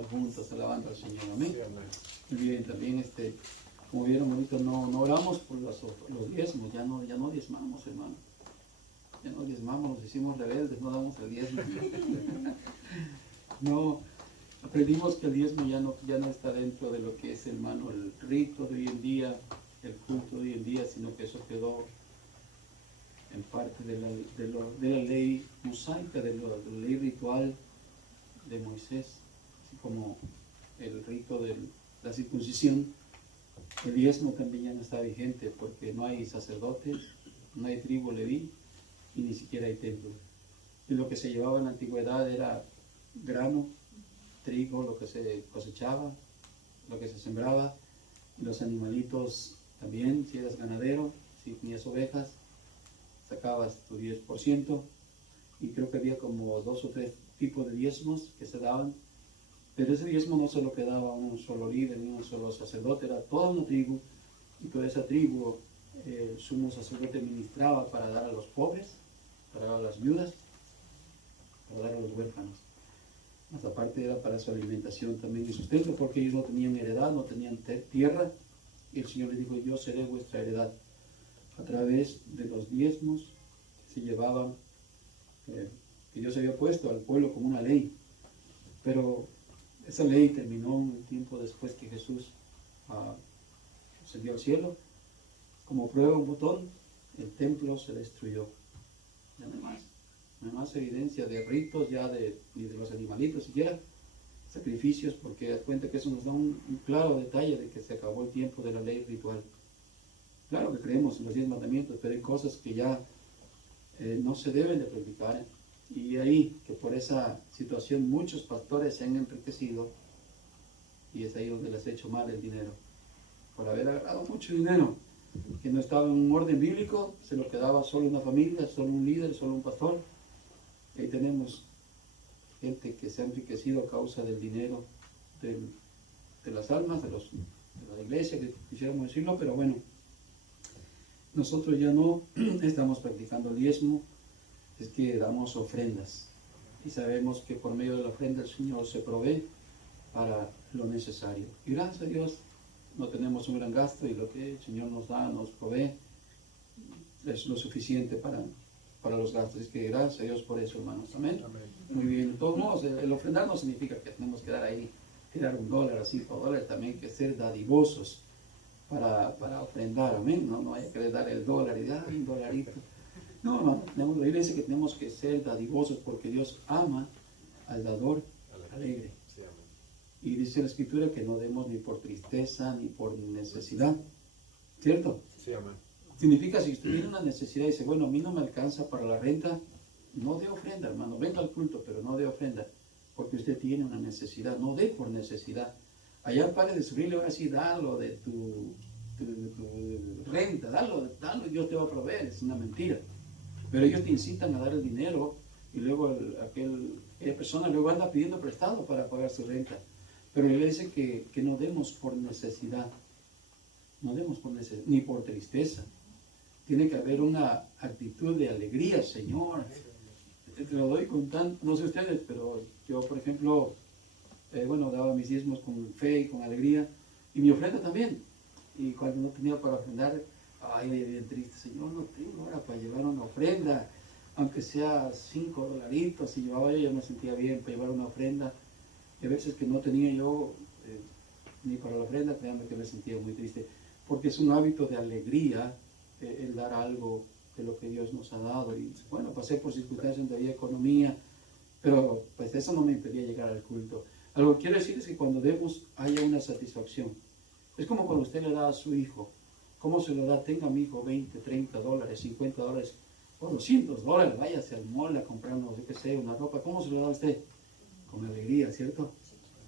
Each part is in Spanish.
juntos alabando al Señor, amén. Sí, amén. Muy bien, también como vieron ahorita, no oramos por los diezmos, ya no diezmamos, hermano. Ya no diezmamos, nos hicimos rebeldes, no damos el diezmo. No, aprendimos que el diezmo ya no está dentro de lo que es, hermano, el rito de hoy en día, el culto de hoy en día, sino que eso quedó en parte de la ley mosaica, de la ley ritual de Moisés, así como el rito de la circuncisión. El diezmo también ya no está vigente porque no hay sacerdotes, no hay tribu leví y ni siquiera hay templo. Y lo que se llevaba en la antigüedad era grano, trigo, lo que se cosechaba, lo que se sembraba, y los animalitos también, si eras ganadero, si tenías ovejas, sacabas tu 10%, y creo que había como 2 o 3 tipos de diezmos que se daban, pero ese diezmo no se lo quedaba a un solo líder ni a un solo sacerdote, era toda una tribu, y toda esa tribu el sumo sacerdote ministraba para dar a los pobres, para dar a las viudas, para dar a los huérfanos. Más aparte era para su alimentación también y sustento, porque ellos no tenían heredad, no tenían tierra, y el Señor les dijo: yo seré vuestra heredad, a través de los diezmos que se llevaban, que Dios había puesto al pueblo como una ley. Pero esa ley terminó un tiempo después que Jesús ascendió al cielo. Como prueba un botón, el templo se destruyó. Ya no hay más evidencia de ritos ya ni de los animalitos siquiera, sacrificios, porque da cuenta que eso nos da un claro detalle de que se acabó el tiempo de la ley ritual. Claro que creemos en los 10 mandamientos, pero hay cosas que ya no se deben de practicar. Y ahí que por esa situación muchos pastores se han enriquecido, y es ahí donde les ha hecho mal el dinero, por haber agarrado mucho dinero que no estaba en un orden bíblico, se lo quedaba solo una familia, solo un líder, solo un pastor. Y ahí tenemos gente que se ha enriquecido a causa del dinero de las almas, de la iglesia, que quisiéramos decirlo, pero bueno, nosotros ya no estamos practicando el diezmo, es que damos ofrendas. Y sabemos que por medio de la ofrenda el Señor se provee para lo necesario. Y gracias a Dios no tenemos un gran gasto, y lo que el Señor nos da, nos provee, es lo suficiente para los gastos. Es que gracias a Dios por eso, hermanos. Amén. Amén. Muy bien. De todos modos, el ofrendar no significa que tenemos que dar ahí, tirar $1, así, $4. También hay que ser dadivosos para ofrendar. Amén. No hay que dar el dólar y dar un dolarito. No, hermano, la Biblia dice que tenemos que ser dadivosos porque Dios ama al dador alegre. Sí, amén. Y dice la Escritura que no demos ni por tristeza ni por necesidad. ¿Cierto? Sí, amén. Significa, si usted tiene una necesidad y dice: bueno, a mí no me alcanza para la renta, no dé ofrenda, hermano. Venga al culto, pero no dé ofrenda, porque usted tiene una necesidad. No dé por necesidad. Allá pare de sufrirle, ahora sí, dalo de tu renta, dalo, Dios te va a proveer. Es una mentira. Pero ellos te incitan a dar el dinero, y luego aquella persona luego anda pidiendo prestado para pagar su renta. Pero él dice que no demos por necesidad, no demos por necesidad, ni por tristeza. Tiene que haber una actitud de alegría. Señor, te lo doy con no sé ustedes, pero yo, por ejemplo, daba mis diezmos con fe y con alegría, y mi ofrenda también. Y cuando no tenía para ofrendar, bien triste: Señor, no tengo ahora para llevar una ofrenda, aunque sea $5, si llevaba yo me sentía bien para llevar una ofrenda. Y a veces que no tenía yo ni para la ofrenda, créanme que me sentía muy triste, porque es un hábito de alegría el dar algo de lo que Dios nos ha dado. Y bueno, pasé por circunstancias donde había economía, pero pues eso no me impedía llegar al culto. Algo que quiero decir es que cuando demos haya una satisfacción. Es como cuando usted le da a su hijo. ¿Cómo se lo da? Tenga, mi hijo, $20, $30, $50 o $200, váyase al mall a comprar, no sé qué sé, una ropa. ¿Cómo se lo da a usted? Con alegría, ¿cierto?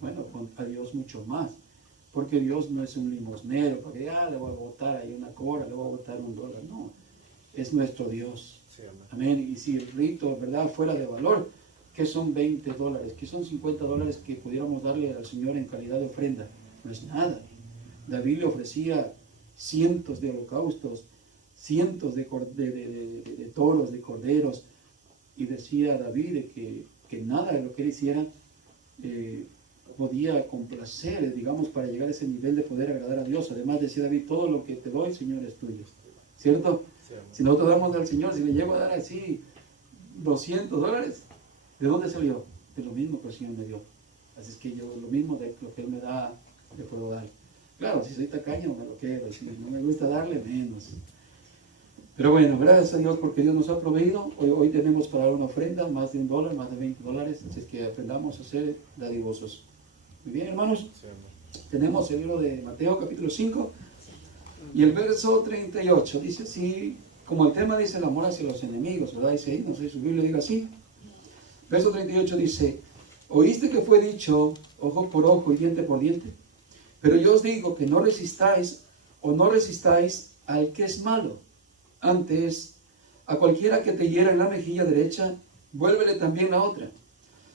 Bueno, a Dios mucho más, porque Dios no es un limosnero, porque le voy a botar ahí una cobra, le voy a botar $1. No, es nuestro Dios. Sí, amén. Amén. Y si el rito, ¿verdad?, fuera de valor, ¿qué son $20? ¿Qué son $50 que pudiéramos darle al Señor en calidad de ofrenda? No es nada. David le ofrecía cientos de holocaustos, cientos de toros, de corderos, y decía David que nada de lo que él hiciera podía complacer, digamos, para llegar a ese nivel de poder agradar a Dios. Además decía David, todo lo que te doy, Señor, es tuyo. ¿Cierto? Sí, si nosotros damos al Señor, si le llego a dar así $200, ¿de dónde salió? De lo mismo que el Señor me dio. Así es que yo lo mismo de lo que Él me da, le puedo dar. Claro, si soy tacaño me lo quedo, si no me gusta darle, menos. Pero bueno, gracias a Dios porque Dios nos ha proveído. Hoy tenemos para dar una ofrenda, más de $1, más de $20. Así es que aprendamos a ser dadivosos. Muy bien, hermanos. Sí, tenemos el libro de Mateo, capítulo 5, y el verso 38. Dice así, como el tema dice el amor hacia los enemigos, ¿verdad? Dice ahí, no sé si su Biblia diga así. Verso 38 dice, oíste que fue dicho, ojo por ojo y diente por diente. Pero yo os digo que no resistáis al que es malo. Antes, a cualquiera que te hiera en la mejilla derecha, vuélvele también la otra.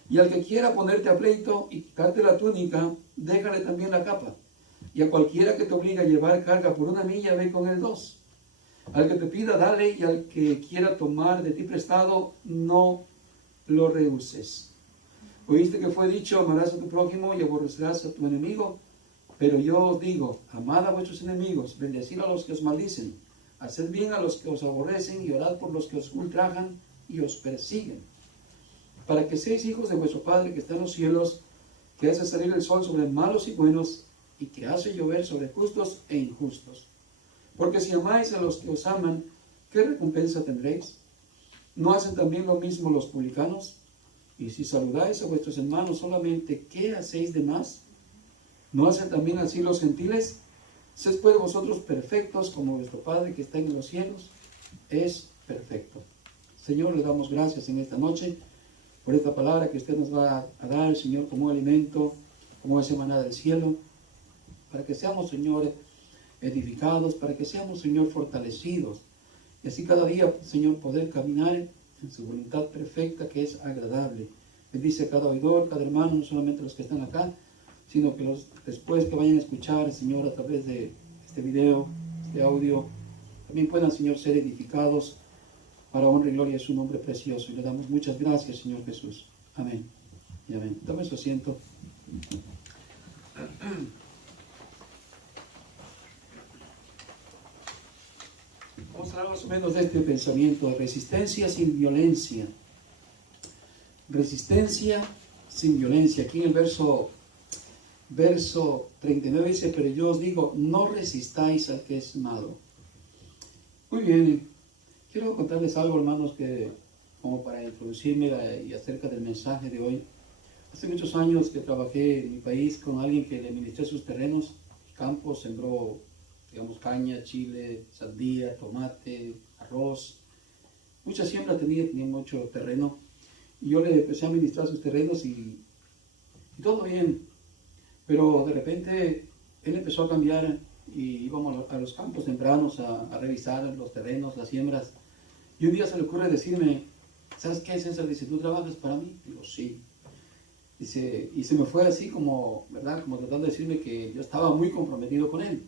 Y al que quiera ponerte a pleito y quitarte la túnica, déjale también la capa. Y a cualquiera que te obligue a llevar carga por 1 milla, ve con él 2. Al que te pida, dale, y al que quiera tomar de ti prestado, no lo rehuses. Oíste que fue dicho, amarás a tu prójimo y aborrecerás a tu enemigo. Pero yo os digo, amad a vuestros enemigos, bendecid a los que os maldicen, haced bien a los que os aborrecen y orad por los que os ultrajan y os persiguen, para que seáis hijos de vuestro Padre que está en los cielos, que hace salir el sol sobre malos y buenos, y que hace llover sobre justos e injustos. Porque si amáis a los que os aman, ¿qué recompensa tendréis? ¿No hacen también lo mismo los publicanos? Y si saludáis a vuestros hermanos solamente, ¿qué hacéis de más? ¿No hacen también así los gentiles? Sed pues vosotros perfectos, como vuestro Padre que está en los cielos es perfecto. Señor, le damos gracias en esta noche por esta palabra que usted nos va a dar, Señor, como alimento, como ese maná del cielo, para que seamos, Señor, edificados, para que seamos, Señor, fortalecidos, y así cada día, Señor, poder caminar en su voluntad perfecta que es agradable. Bendice a cada oidor, cada hermano, no solamente los que están acá, sino que después que vayan a escuchar, Señor, a través de este video, este audio, también puedan, Señor, ser edificados para honra y gloria de su nombre precioso. Y le damos muchas gracias, Señor Jesús. Amén y amén. Tome su asiento. Vamos a hablar más o menos de este pensamiento de resistencia sin violencia. Resistencia sin violencia. Aquí en el verso 39 dice, pero yo os digo, no resistáis al que es malo. Muy bien, quiero contarles algo, hermanos, que como para introducirme y acerca del mensaje de hoy. Hace muchos años que trabajé en mi país con alguien que le administré sus terrenos, campos, sembró, digamos, caña, chile, sandía, tomate, arroz. Mucha siembra tenía mucho terreno. Y yo le empecé a administrar sus terrenos y todo bien. Pero de repente él empezó a cambiar y íbamos a los campos tempranos a revisar los terrenos, las siembras. Y un día se le ocurre decirme, ¿sabes qué, César? Dice, ¿tú trabajas para mí? Digo, sí. Dice, y se me fue así como, ¿verdad? Como tratando de decirme que yo estaba muy comprometido con él.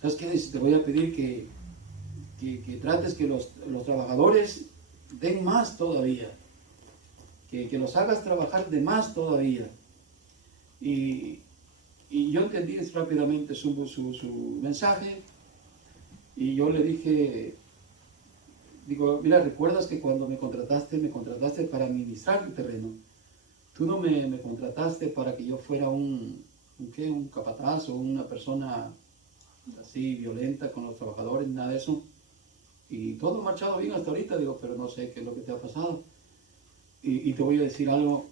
¿Sabes qué? Dice, te voy a pedir que trates que los trabajadores den más todavía. Que los hagas trabajar de más todavía. Y yo entendí rápidamente su mensaje y yo le dije, digo, mira, ¿recuerdas que cuando me contrataste para administrar el terreno? Tú no me contrataste para que yo fuera un capataz o una persona así violenta con los trabajadores, nada de eso. Y todo ha marchado bien hasta ahorita, digo, pero no sé qué es lo que te ha pasado. Y te voy a decir algo.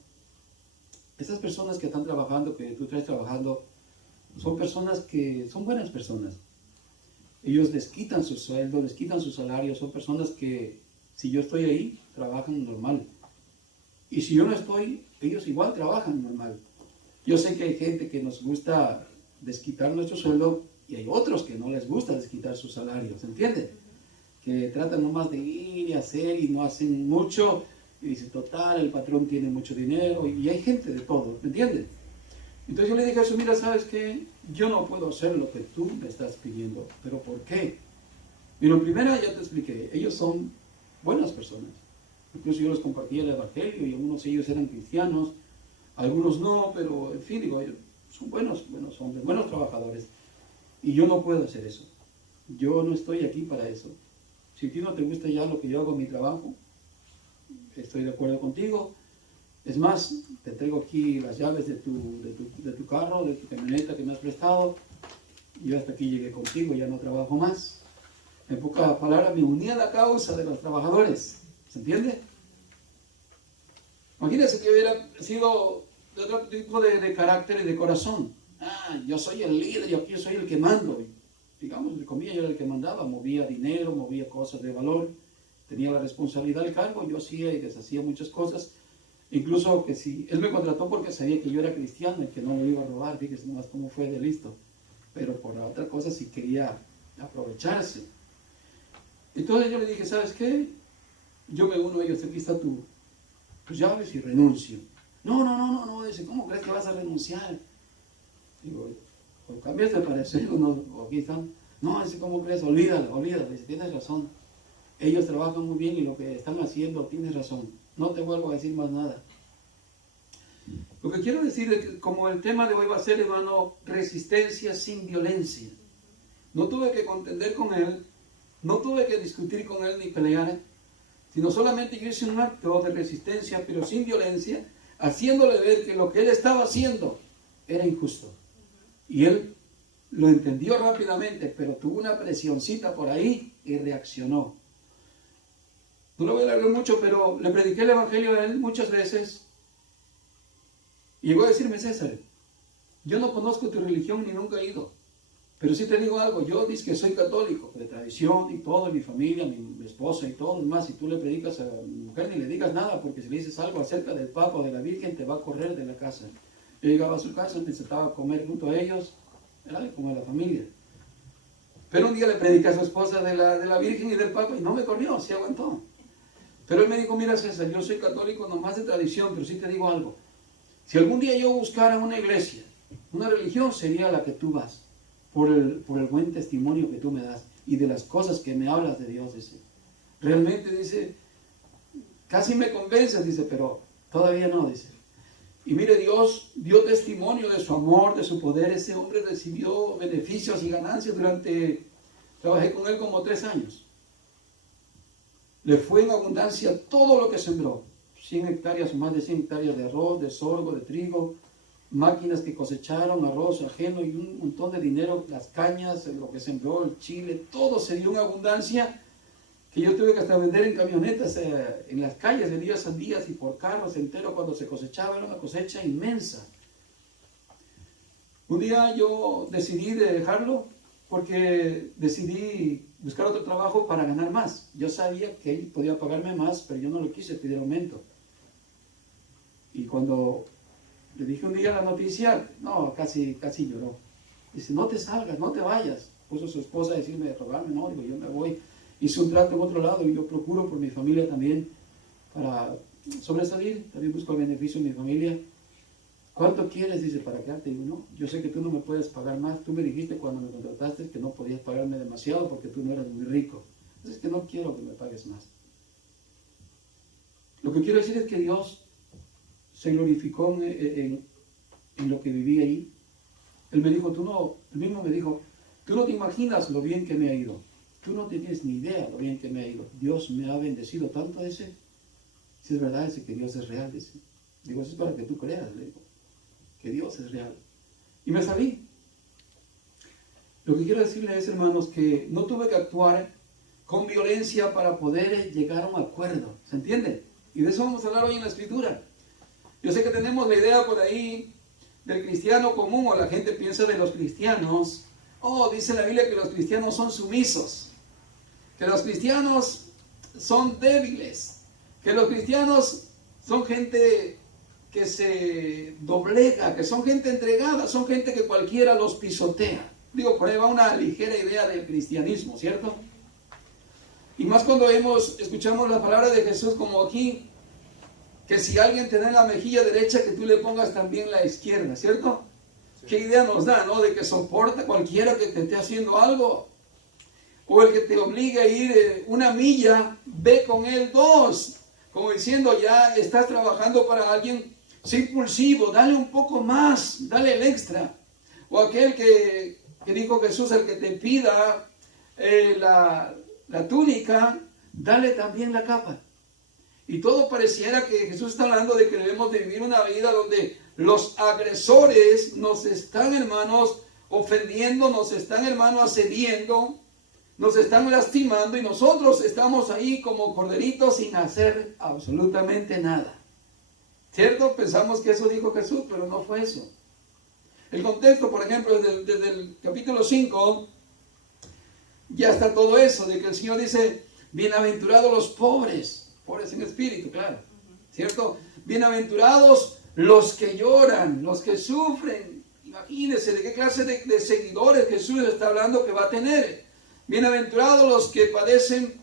Esas personas que están trabajando, que tú traes trabajando, son personas que son buenas personas. Ellos les quitan su sueldo, les quitan su salario. Son personas que, si yo estoy ahí, trabajan normal. Y si yo no estoy, ellos igual trabajan normal. Yo sé que hay gente que nos gusta desquitar nuestro sueldo y hay otros que no les gusta desquitar su salario, ¿se entiende? Que tratan nomás de ir y hacer y no hacen mucho. Y dice, total, el patrón tiene mucho dinero, y hay gente de todo, ¿me entiendes? Entonces yo le dije a eso, mira, ¿sabes qué? Yo no puedo hacer lo que tú me estás pidiendo, ¿pero por qué? Mira, primero ya te expliqué, ellos son buenas personas. Incluso yo les compartí el evangelio y algunos de ellos eran cristianos, algunos no, pero en fin, digo, son buenos hombres, buenos trabajadores. Y yo no puedo hacer eso. Yo no estoy aquí para eso. Si a ti no te gusta ya lo que yo hago en mi trabajo, estoy de acuerdo contigo. Es más, te traigo aquí las llaves de tu carro, de tu camioneta que me has prestado. Yo hasta aquí llegué contigo, ya no trabajo más. En pocas palabras, me uní a la causa de los trabajadores. ¿Se entiende? Imagínense que hubiera sido de otro tipo de carácter y de corazón. Yo soy el líder, yo aquí soy el que mando. Digamos, entre comillas, yo era el que mandaba, movía dinero, movía cosas de valor, tenía la responsabilidad del cargo, yo hacía y deshacía muchas cosas. Incluso que si él me contrató porque sabía que yo era cristiano y que no lo iba a robar, fíjese nomás cómo fue de listo. Pero por la otra cosa sí quería aprovecharse. Entonces yo le dije, ¿sabes qué? Yo me uno a ellos, aquí está tus llaves y renuncio. No, dice, ¿cómo crees que vas a renunciar? Digo, o cambias de parecer o aquí están. No, dice, ¿cómo crees? Olvídalo. Dice, tienes razón. Ellos trabajan muy bien y lo que están haciendo, tienes razón. No te vuelvo a decir más nada. Lo que quiero decir es que como el tema de hoy va a ser, hermano, resistencia sin violencia. No tuve que contender con él, no tuve que discutir con él ni pelear, sino solamente yo hice un acto de resistencia, pero sin violencia, haciéndole ver que lo que él estaba haciendo era injusto. Y él lo entendió rápidamente, pero tuvo una presioncita por ahí y reaccionó. No lo voy a alargar mucho, pero le prediqué el evangelio a él muchas veces. Y llegó a decirme, César, yo no conozco tu religión ni nunca he ido. Pero sí te digo algo, yo digo que soy católico, de tradición y todo, mi familia, mi esposa y todo, más, si tú le predicas a mi mujer ni le digas nada, porque si le dices algo acerca del Papa o de la Virgen, te va a correr de la casa. Yo llegaba a su casa, me sentaba a comer junto a ellos, era como a la familia. Pero un día le prediqué a su esposa de la Virgen y del Papa y no me corrió, se aguantó. Pero él me dijo, mira César, yo soy católico nomás de tradición, pero sí te digo algo. Si algún día yo buscara una iglesia, una religión, sería la que tú vas. Por el buen testimonio que tú me das y de las cosas que me hablas de Dios, dice. Realmente, dice, casi me convences, dice, pero todavía no, dice. Y mire, Dios dio testimonio de su amor, de su poder. Ese hombre recibió beneficios y ganancias trabajé con él como 3 años. Le fue en abundancia todo lo que sembró. 100 hectáreas, más de 100 hectáreas de arroz, de sorgo, de trigo, máquinas que cosecharon, arroz ajeno y un montón de dinero, las cañas, lo que sembró, el chile, todo se dio en abundancia, que yo tuve que hasta vender en camionetas en las calles, vendía sandías y por carros enteros cuando se cosechaba, era una cosecha inmensa. Un día yo decidí de dejarlo porque decidí buscar otro trabajo para ganar más. Yo sabía que él podía pagarme más, pero yo no le quise pedir aumento. Y cuando le dije un día la noticia, no, casi lloró. Dice, no te salgas, no te vayas. Puso su esposa a decirme, de rogarme, no, digo, yo me voy. Hice un trato en otro lado y yo procuro por mi familia también para sobresalir. También busco el beneficio de mi familia. ¿Cuánto quieres? Dice, para quedarte. Digo, no, yo sé que tú no me puedes pagar más. Tú me dijiste cuando me contrataste que no podías pagarme demasiado porque tú no eras muy rico. Entonces, que no quiero que me pagues más. Lo que quiero decir es que Dios se glorificó en lo que viví ahí. Él me dijo, él mismo me dijo, tú no te imaginas lo bien que me ha ido. Tú no tienes ni idea lo bien que me ha ido. Dios me ha bendecido tanto, ese. Si es verdad, ese que Dios es real, dice. Digo, eso es para que tú creas, le digo, que Dios es real. Y me salí. Lo que quiero decirles es, hermanos, que no tuve que actuar con violencia para poder llegar a un acuerdo. ¿Se entiende? Y de eso vamos a hablar hoy en la Escritura. Yo sé que tenemos la idea por ahí del cristiano común, o la gente piensa de los cristianos. Oh, dice la Biblia que los cristianos son sumisos, que los cristianos son débiles, que los cristianos son gente que se doblega, que son gente entregada, son gente que cualquiera los pisotea. Digo, por ahí va una ligera idea del cristianismo, ¿cierto? Y más cuando escuchamos la palabra de Jesús como aquí, que si alguien te da en la mejilla derecha, que tú le pongas también la izquierda, ¿cierto? Sí. ¿Qué idea nos da, no? De que soporta cualquiera que te esté haciendo algo. O el que te obligue a ir 1 milla, ve con él 2. Como diciendo, ya estás trabajando para alguien Sé impulsivo, dale un poco más, dale el extra. O aquel que dijo Jesús, el que te pida la túnica, dale también la capa. Y todo pareciera que Jesús está hablando de que debemos de vivir una vida donde los agresores nos están, hermanos, ofendiendo, nos están, hermanos, asediando, nos están lastimando y nosotros estamos ahí como corderitos sin hacer absolutamente nada. ¿Cierto? Pensamos que eso dijo Jesús, pero no fue eso. El contexto, por ejemplo, desde el capítulo 5, ya está todo eso, de que el Señor dice, bienaventurados los pobres en espíritu, claro, ¿cierto? Bienaventurados los que lloran, los que sufren. Imagínense de qué clase de seguidores Jesús está hablando que va a tener. Bienaventurados los que padecen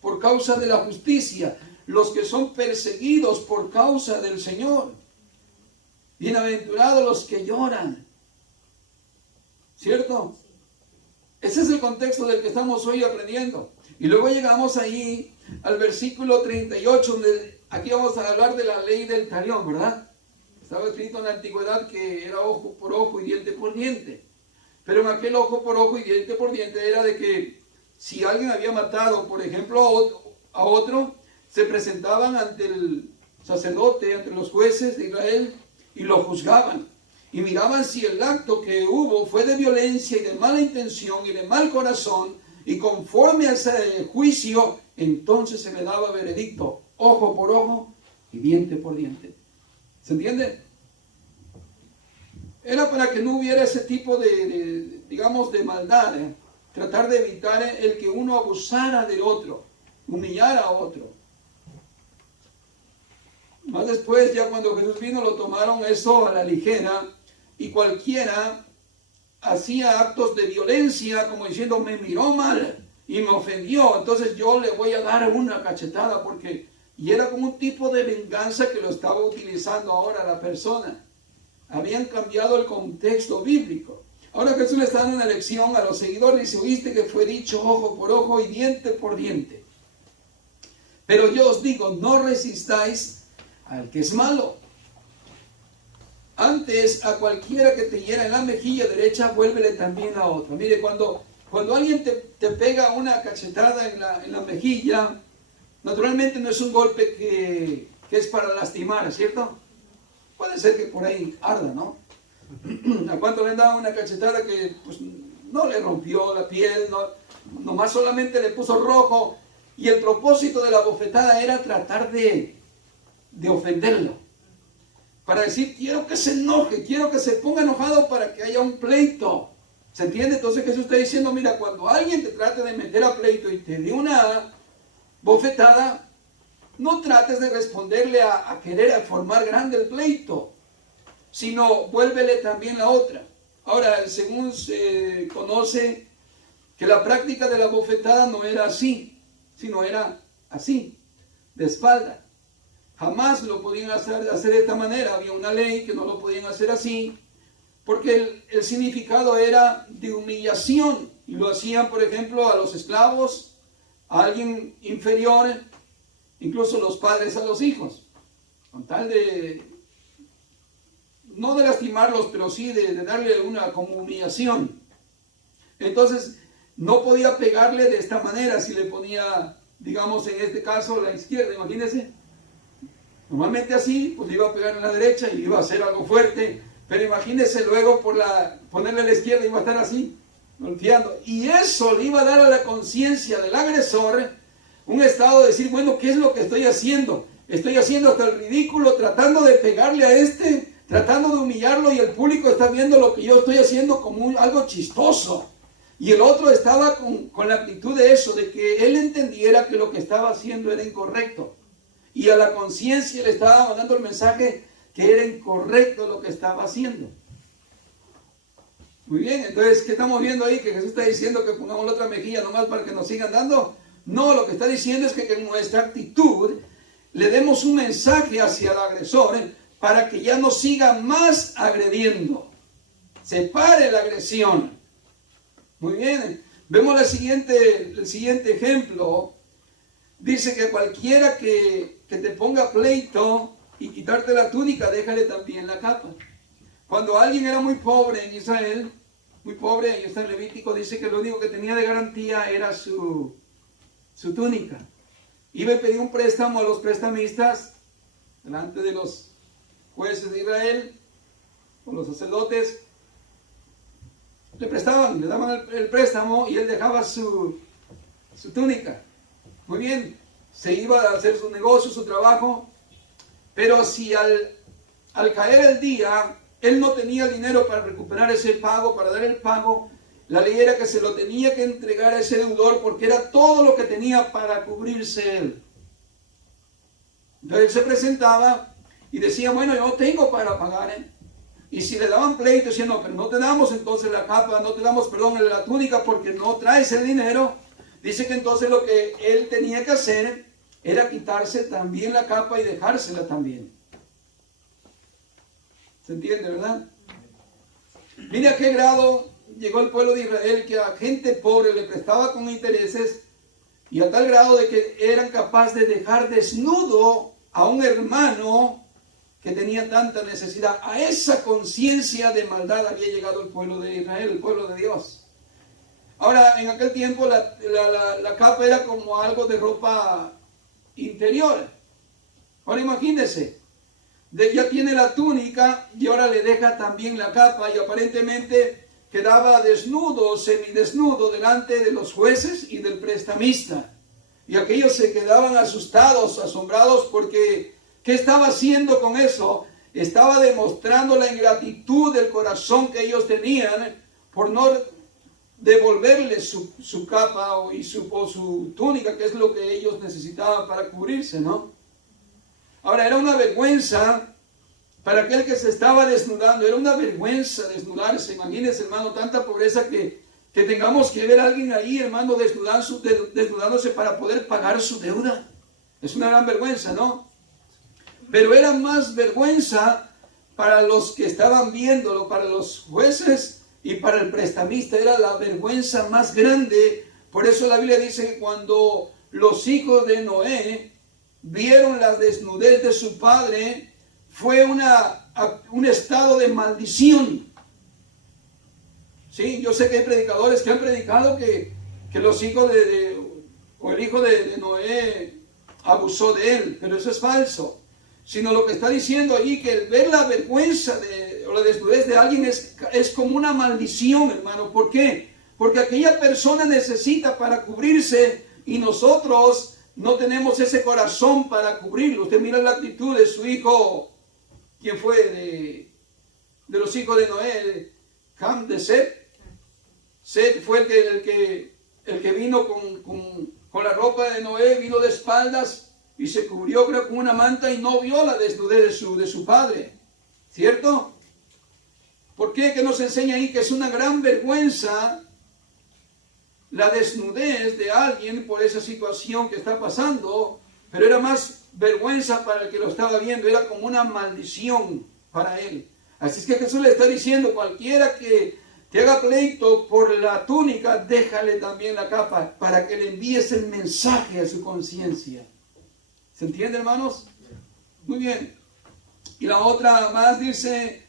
por causa de la justicia, los que son perseguidos por causa del Señor. Bienaventurados los que lloran. ¿Cierto? Ese es el contexto del que estamos hoy aprendiendo. Y luego llegamos ahí al versículo 38, donde aquí vamos a hablar de la ley del talión, ¿verdad? Estaba escrito en la antigüedad que era ojo por ojo y diente por diente. Pero en aquel ojo por ojo y diente por diente era de que si alguien había matado, por ejemplo, a otro, se presentaban ante el sacerdote, ante los jueces de Israel y lo juzgaban. Y miraban si el acto que hubo fue de violencia y de mala intención y de mal corazón, y conforme a ese juicio, entonces se le daba veredicto, ojo por ojo y diente por diente. ¿Se entiende? Era para que no hubiera ese tipo de maldad, tratar de evitar el que uno abusara de otro, humillara a otro. Más después, ya cuando Jesús vino, lo tomaron eso a la ligera, y cualquiera hacía actos de violencia, como diciendo, me miró mal y me ofendió, entonces yo le voy a dar una cachetada, y era como un tipo de venganza que lo estaba utilizando ahora la persona. Habían cambiado el contexto bíblico. Ahora Jesús le está dando una lección a los seguidores, dice, oíste que fue dicho ojo por ojo y diente por diente. Pero yo os digo, no resistáis al que es malo. Antes, a cualquiera que te hiera en la mejilla derecha, vuélvele también la otra. Mire, cuando alguien te pega una cachetada en la mejilla, naturalmente no es un golpe que es para lastimar, ¿cierto? Puede ser que por ahí arda, ¿no? ¿A cuánto le han dado una cachetada que pues, no le rompió la piel, nomás solamente le puso rojo? Y el propósito de la bofetada era tratar de ofenderlo. Para decir, quiero que se enoje, quiero que se ponga enojado para que haya un pleito. ¿Se entiende? Entonces Jesús está diciendo, mira, cuando alguien te trate de meter a pleito y te dé una bofetada, no trates de responderle a querer formar grande el pleito, sino vuélvele también la otra. Ahora, según se conoce que la práctica de la bofetada no era así, sino era así, de espalda. Jamás lo podían hacer de esta manera. Había una ley que no lo podían hacer así, porque el significado era de humillación. Y lo hacían, por ejemplo, a los esclavos, a alguien inferior, incluso los padres a los hijos, con tal de, no de lastimarlos, pero sí de darle una como humillación. Entonces, no podía pegarle de esta manera si le ponía, digamos, en este caso, la izquierda, imagínense. Normalmente así, pues le iba a pegar en la derecha y iba a hacer algo fuerte, pero imagínese luego ponerle a la izquierda, iba a estar así, golpeando. Y eso le iba a dar a la conciencia del agresor un estado de decir, bueno, ¿qué es lo que estoy haciendo? Estoy haciendo hasta el ridículo, tratando de pegarle a tratando de humillarlo, y el público está viendo lo que yo estoy haciendo como algo chistoso. Y el otro estaba con la actitud de eso, de que él entendiera que lo que estaba haciendo era incorrecto. Y a la conciencia le estaba mandando el mensaje que era incorrecto lo que estaba haciendo. Muy bien, entonces, ¿qué estamos viendo ahí? Que Jesús está diciendo que pongamos la otra mejilla nomás para que nos sigan dando. No, lo que está diciendo es que en nuestra actitud le demos un mensaje hacia el agresor para que ya no siga más agrediendo. Se pare la agresión. Muy bien, vemos el siguiente ejemplo. Dice que cualquiera que te ponga pleito, y quitarte la túnica, déjale también la capa. Cuando alguien era muy pobre en Israel, muy pobre, y está en Levítico, dice que lo único que tenía de garantía era su túnica. Iba y pedía un préstamo a los prestamistas delante de los jueces de Israel o los sacerdotes. Le prestaban, le daban el préstamo y él dejaba su túnica. Muy bien, se iba a hacer su negocio, su trabajo, pero si al caer el día él no tenía dinero para recuperar ese pago, para dar el pago, la ley era que se lo tenía que entregar a ese deudor porque era todo lo que tenía para cubrirse él. Entonces él se presentaba y decía, bueno, yo tengo para pagar, ¿eh? Y si le daban pleito, decían, no, pero no te damos entonces la capa, no te damos, perdón, la túnica porque no traes el dinero. Dice que entonces lo que él tenía que hacer era quitarse también la capa y dejársela también. ¿Se entiende, verdad? Mire a qué grado llegó el pueblo de Israel, que a gente pobre le prestaba con intereses, y a tal grado de que eran capaces de dejar desnudo a un hermano que tenía tanta necesidad. A esa conciencia de maldad había llegado el pueblo de Israel, el pueblo de Dios. Ahora, en aquel tiempo la capa era como algo de ropa interior. Ahora imagínense, ya tiene la túnica y ahora le deja también la capa, y aparentemente quedaba desnudo, semidesnudo delante de los jueces y del prestamista. Y aquellos se quedaban asustados, asombrados, porque ¿qué estaba haciendo con eso? Estaba demostrando la ingratitud del corazón que ellos tenían por no devolverle su capa o su túnica, que es lo que ellos necesitaban para cubrirse, ¿no? Ahora, era una vergüenza para aquel que se estaba desnudando, era una vergüenza desnudarse. Imagínense, hermano, tanta pobreza que tengamos que ver a alguien ahí, hermano, desnudándose para poder pagar su deuda. Es una gran vergüenza, ¿no? Pero era más vergüenza para los que estaban viéndolo, para los jueces y para el prestamista. Era la vergüenza más grande. Por eso la Biblia dice que cuando los hijos de Noé vieron la desnudez de su padre, fue un estado de maldición. Sí, yo sé que hay predicadores que han predicado que los hijos o el hijo de Noé abusó de él, pero eso es falso. Sino lo que está diciendo ahí, que el ver la vergüenza o la desnudez de alguien es como una maldición, hermano. ¿Por qué? Porque aquella persona necesita para cubrirse y nosotros no tenemos ese corazón para cubrirlo. Usted mira la actitud de su hijo. ¿Quién fue de los hijos de Noé? Cam, de Set. Set fue el que vino con la ropa de Noé, vino de espaldas y se cubrió, creo, con una manta y no vio la desnudez de su padre. ¿Cierto? ¿Por qué? Que nos enseña ahí que es una gran vergüenza la desnudez de alguien por esa situación que está pasando, pero era más vergüenza para el que lo estaba viendo, era como una maldición para él. Así es que Jesús le está diciendo, cualquiera que te haga pleito por la túnica, déjale también la capa, para que le envíes el mensaje a su conciencia. ¿Se entiende, hermanos? Muy bien. Y la otra más dice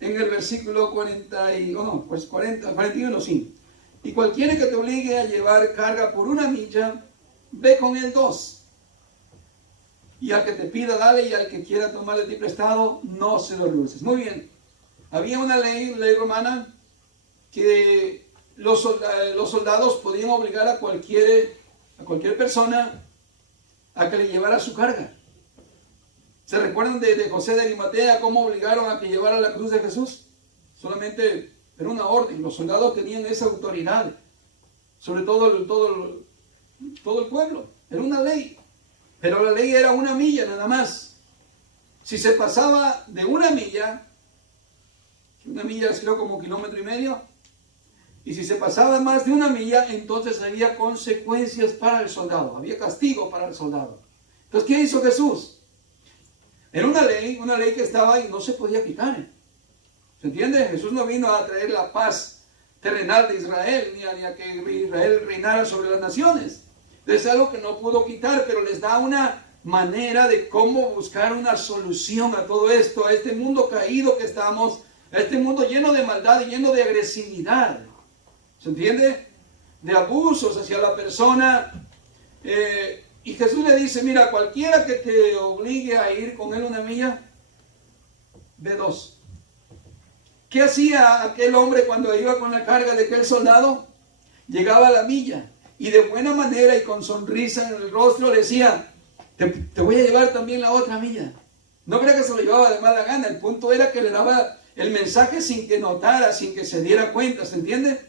en el versículo 41, sí. Y cualquiera que te obligue a llevar carga por 1 milla, ve con él 2. Y al que te pida, dale, y al que quiera tomar de ti prestado, no se lo rehuses. Muy bien. Había una ley romana, que los soldados podían obligar a cualquier persona a que le llevara su carga. ¿Se recuerdan de José de Arimatea, cómo obligaron a que llevara la cruz de Jesús? Solamente era una orden. Los soldados tenían esa autoridad sobre todo el pueblo. Era una ley. Pero la ley era 1 milla nada más. Si se pasaba de 1 milla, 1 milla es creo como 1,5 kilómetros, y si se pasaba más de 1 milla, entonces había consecuencias para el soldado, había castigo para el soldado. Entonces, ¿qué hizo Jesús? Era una ley que estaba y no se podía quitar. ¿Se entiende? Jesús no vino a traer la paz terrenal de Israel, ni a que Israel reinara sobre las naciones. Es algo que no pudo quitar, pero les da una manera de cómo buscar una solución a todo esto, a este mundo caído que estamos, a este mundo lleno de maldad y lleno de agresividad. ¿Se entiende? De abusos hacia la persona. Y Jesús le dice, mira, cualquiera que te obligue a ir con él 1 milla, ve 2. ¿Qué hacía aquel hombre cuando iba con la carga de aquel soldado? Llegaba a la milla y de buena manera y con sonrisa en el rostro le decía, te voy a llevar también la otra milla. No creo que se lo llevaba de mala gana, el punto era que le daba el mensaje sin que notara, sin que se diera cuenta, ¿se entiende?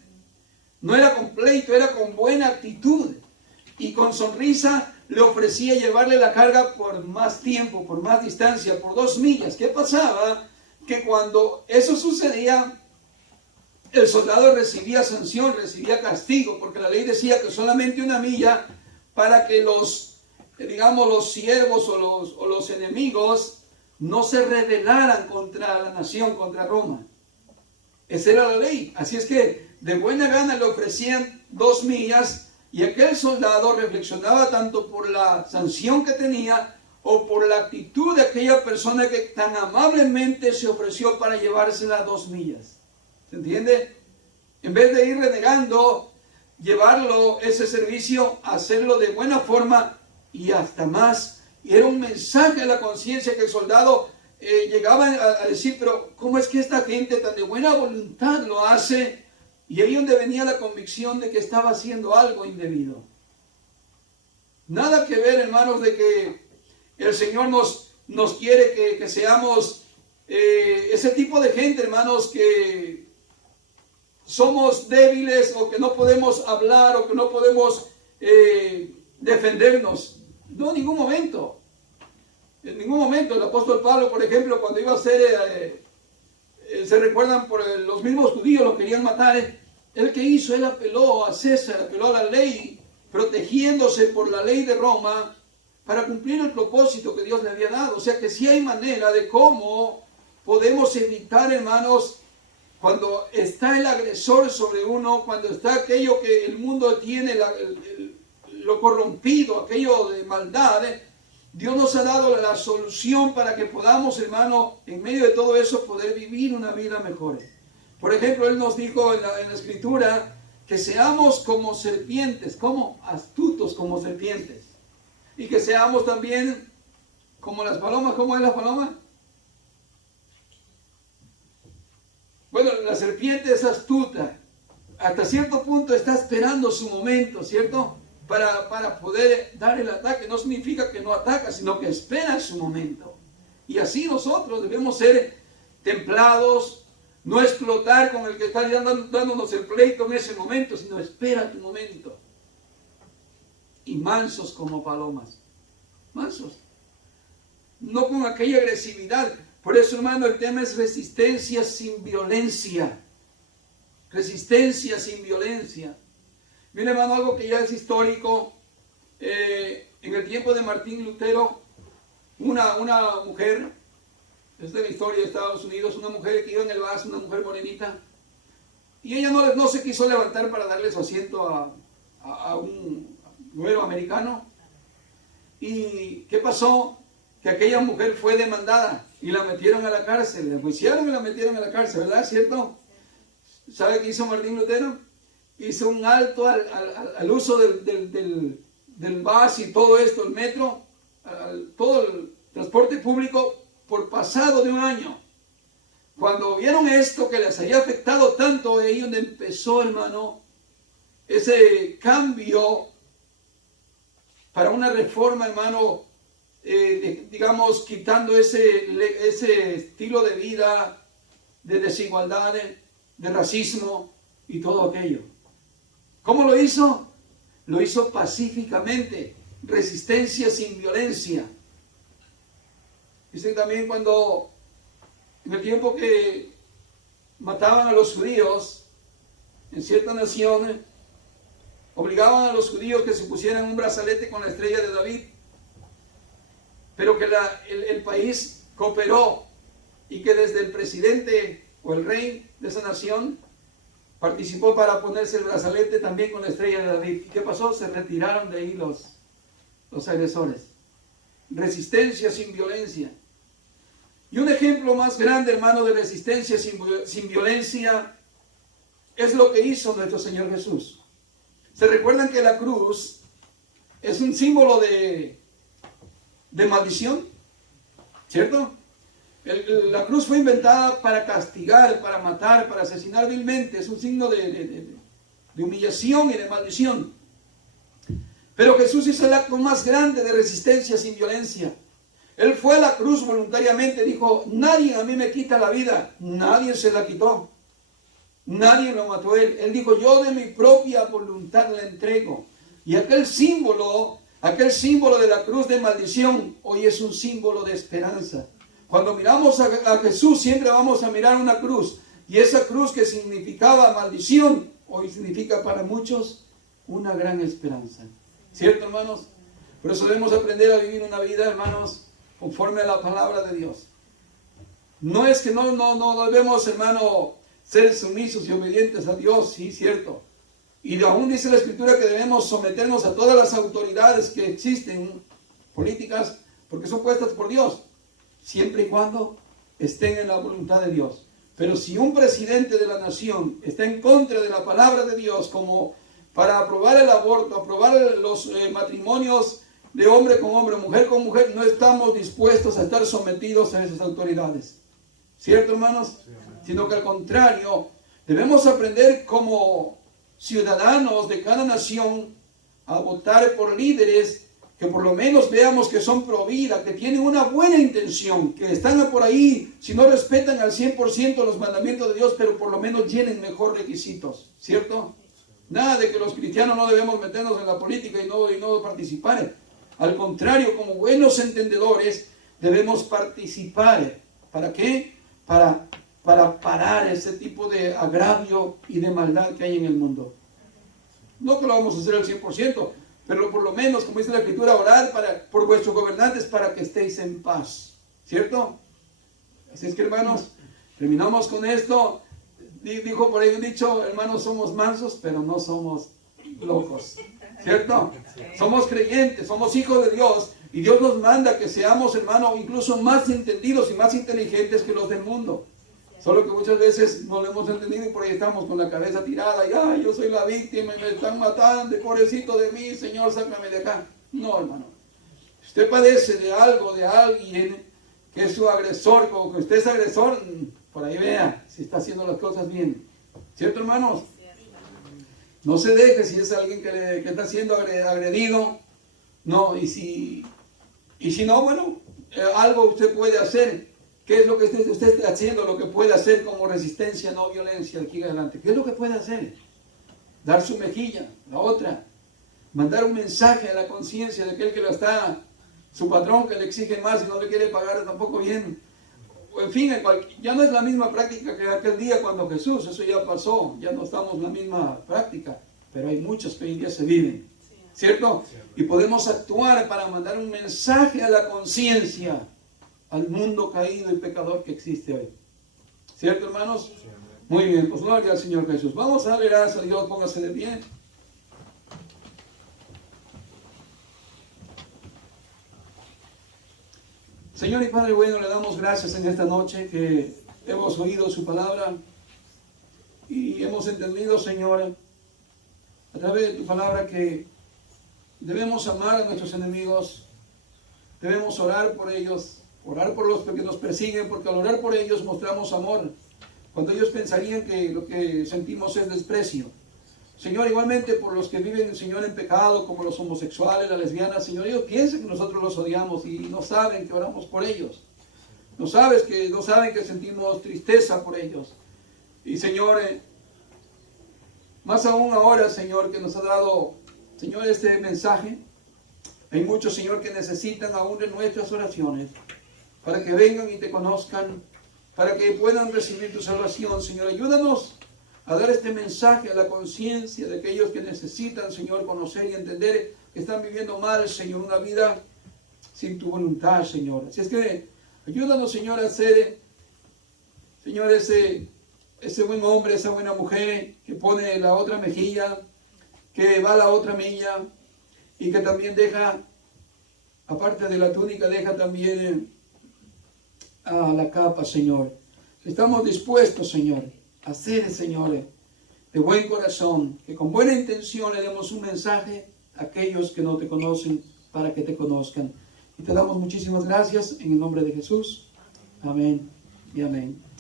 No era con pleito, era con buena actitud y con sonrisa le ofrecía llevarle la carga por más tiempo, por más distancia, por 2 millas. ¿Qué pasaba? Que cuando eso sucedía, el soldado recibía sanción, recibía castigo, porque la ley decía que solamente 1 milla para que los siervos o los enemigos no se rebelaran contra la nación, contra Roma. Esa era la ley. Así es que de buena gana le ofrecían 2 millas y aquel soldado reflexionaba tanto por la sanción que tenía o por la actitud de aquella persona que tan amablemente se ofreció para llevársela 2 millas. ¿Se entiende? En vez de ir renegando, llevarlo ese servicio, hacerlo de buena forma y hasta más. Y era un mensaje a la conciencia que el soldado llegaba a decir, pero ¿cómo es que esta gente tan de buena voluntad lo hace? Y ahí donde venía la convicción de que estaba haciendo algo indebido. Nada que ver, hermanos, de que el Señor nos quiere que seamos ese tipo de gente, hermanos, que somos débiles o que no podemos hablar o que no podemos defendernos. No, en ningún momento. En ningún momento. El apóstol Pablo, por ejemplo, cuando iba a ser, se recuerdan, por los mismos judíos lo querían matar. ¿Él qué hizo? Él apeló a César, apeló a la ley, protegiéndose por la ley de Roma para cumplir el propósito que Dios le había dado. O sea que sí hay manera de cómo podemos evitar, hermanos, cuando está el agresor sobre uno, cuando está aquello que el mundo tiene, lo corrompido, aquello de maldad. Dios nos ha dado la solución para que podamos, hermano, en medio de todo eso, poder vivir una vida mejor. Por ejemplo, Él nos dijo en la Escritura que seamos como serpientes, como astutos como serpientes. Y que seamos también como las palomas. ¿Cómo es la paloma? Bueno, la serpiente es astuta. Hasta cierto punto está esperando su momento, ¿cierto? Para poder dar el ataque. No significa que no ataca, sino que espera su momento. Y así nosotros debemos ser templados, no explotar con el que está dándonos el pleito en ese momento, sino espera tu momento. Y mansos como palomas. Mansos. No con aquella agresividad. Por eso, hermano, el tema es resistencia sin violencia. Resistencia sin violencia. Mira, hermano, algo que ya es histórico. En el tiempo de Martín Lutero, una mujer, es de la historia de Estados Unidos, una mujer que iba en el bus, una mujer morenita, y ella no se quiso levantar para darle su asiento a un güero americano. ¿Y qué pasó? Que aquella mujer fue demandada y la metieron a la cárcel, la enjuiciaron y la metieron a la cárcel, ¿verdad? ¿Cierto? ¿Sabe qué hizo Martín Lutero? Hizo un alto al uso del bus y todo esto, el metro, todo el transporte público por pasado de 1 año. Cuando vieron esto que les había afectado tanto, ahí donde empezó, hermano, ese cambio para una reforma, hermano, digamos, quitando ese estilo de vida, de desigualdad, de racismo y todo aquello. ¿Cómo lo hizo? Lo hizo pacíficamente, resistencia sin violencia. Dicen también cuando, en el tiempo que mataban a los judíos en ciertas naciones, obligaban a los judíos que se pusieran un brazalete con la estrella de David, pero que el país cooperó y que desde el presidente o el rey de esa nación participó para ponerse el brazalete también con la estrella de David. ¿Y qué pasó? Se retiraron de ahí los agresores. resistencia sin violencia. Y un ejemplo más grande, hermano, de resistencia sin violencia es lo que hizo nuestro Señor Jesús. ¿Se recuerdan que la cruz es un símbolo de maldición? ¿Cierto? La cruz fue inventada para castigar, para matar, para asesinar vilmente. Es un signo de humillación y de maldición. Pero Jesús hizo el acto más grande de resistencia sin violencia. Él fue a la cruz voluntariamente, dijo, nadie a mí me quita la vida. Nadie se la quitó. Nadie lo mató a él. Él dijo, yo de mi propia voluntad la entrego. Y aquel símbolo de la cruz de maldición, hoy es un símbolo de esperanza. Cuando miramos a Jesús, siempre vamos a mirar una cruz. Y esa cruz que significaba maldición, hoy significa para muchos una gran esperanza. ¿Cierto, hermanos? Por eso debemos aprender a vivir una vida, hermanos, conforme a la palabra de Dios. No es que no debemos, hermano, ser sumisos y obedientes a Dios, sí, cierto. Y aún dice la Escritura que debemos someternos a todas las autoridades que existen, políticas, porque son puestas por Dios, siempre y cuando estén en la voluntad de Dios. Pero si un presidente de la nación está en contra de la palabra de Dios, como para aprobar el aborto, aprobar los matrimonios de hombre con hombre, mujer con mujer, no estamos dispuestos a estar sometidos a esas autoridades. ¿Cierto, hermanos? Sí, sino que al contrario, debemos aprender como ciudadanos de cada nación a votar por líderes que por lo menos veamos que son pro vida, que tienen una buena intención, que están por ahí, si no respetan al 100% los mandamientos de Dios, pero por lo menos llenen mejor requisitos. ¿Cierto? Nada de que los cristianos no debemos meternos en la política y no participar. Al contrario, como buenos entendedores, debemos participar. ¿Para qué? Para parar ese tipo de agravio y de maldad que hay en el mundo. No que lo vamos a hacer al 100%, pero por lo menos, como dice la Escritura, orar por vuestros gobernantes para que estéis en paz. ¿Cierto? Así es que, hermanos, terminamos con esto. Dijo por ahí un dicho, hermanos, somos mansos, pero no somos locos. ¿Cierto? Somos creyentes, somos hijos de Dios, y Dios nos manda que seamos, hermanos, incluso más entendidos y más inteligentes que los del mundo. Solo que muchas veces no lo hemos entendido y por ahí estamos con la cabeza tirada y ay, yo soy la víctima y me están matando, pobrecito de mí, Señor, sácame de acá. No, hermano. Si usted padece de algo, de alguien que es su agresor, como que usted es agresor, por ahí vea si está haciendo las cosas bien. ¿Cierto, hermanos? No se deje si es alguien que está siendo agredido. No, y si no, bueno, algo usted puede hacer. ¿Qué es lo que usted está haciendo? Lo que puede hacer como resistencia, no violencia, aquí adelante. ¿Qué es lo que puede hacer? Dar su mejilla, la otra. Mandar un mensaje a la conciencia de aquel que lo está, su patrón que le exige más y no le quiere pagar tampoco bien. O en fin, ya no es la misma práctica que aquel día cuando Jesús, eso ya pasó, ya no estamos en la misma práctica, pero hay muchas que hoy en día se viven, ¿cierto? Y podemos actuar para mandar un mensaje a la conciencia, al mundo caído y pecador que existe hoy. ¿Cierto, hermanos? Muy bien, pues gloria al Señor Jesús. Vamos a darle gracias a Dios, póngase de pie. Señor y Padre bueno, le damos gracias en esta noche que hemos oído su palabra y hemos entendido, Señor, a través de tu palabra que debemos amar a nuestros enemigos, debemos orar por ellos, orar por los que nos persiguen, porque al orar por ellos mostramos amor, cuando ellos pensarían que lo que sentimos es desprecio. Señor, igualmente por los que viven, Señor, en pecado, como los homosexuales, las lesbianas, Señor, ellos piensan que nosotros los odiamos y no saben que oramos por ellos. No saben que sentimos tristeza por ellos. Y Señor, más aún ahora, Señor, que nos ha dado, Señor, este mensaje, hay muchos, Señor, que necesitan aún de nuestras oraciones, para que vengan y te conozcan, para que puedan recibir tu salvación. Señor, ayúdanos a dar este mensaje a la conciencia de aquellos que necesitan, Señor, conocer y entender que están viviendo mal, Señor, una vida sin tu voluntad, Señor. Así es que ayúdanos, Señor, a ser, Señor, ese buen hombre, esa buena mujer que pone la otra mejilla, que va a la otra milla y que también deja Aparte de la túnica, deja también la capa, Señor. Estamos dispuestos, Señor, a hacer, Señor, de buen corazón, que con buena intención le demos un mensaje a aquellos que no te conocen, para que te conozcan. Y te damos muchísimas gracias en el nombre de Jesús. Amén y amén.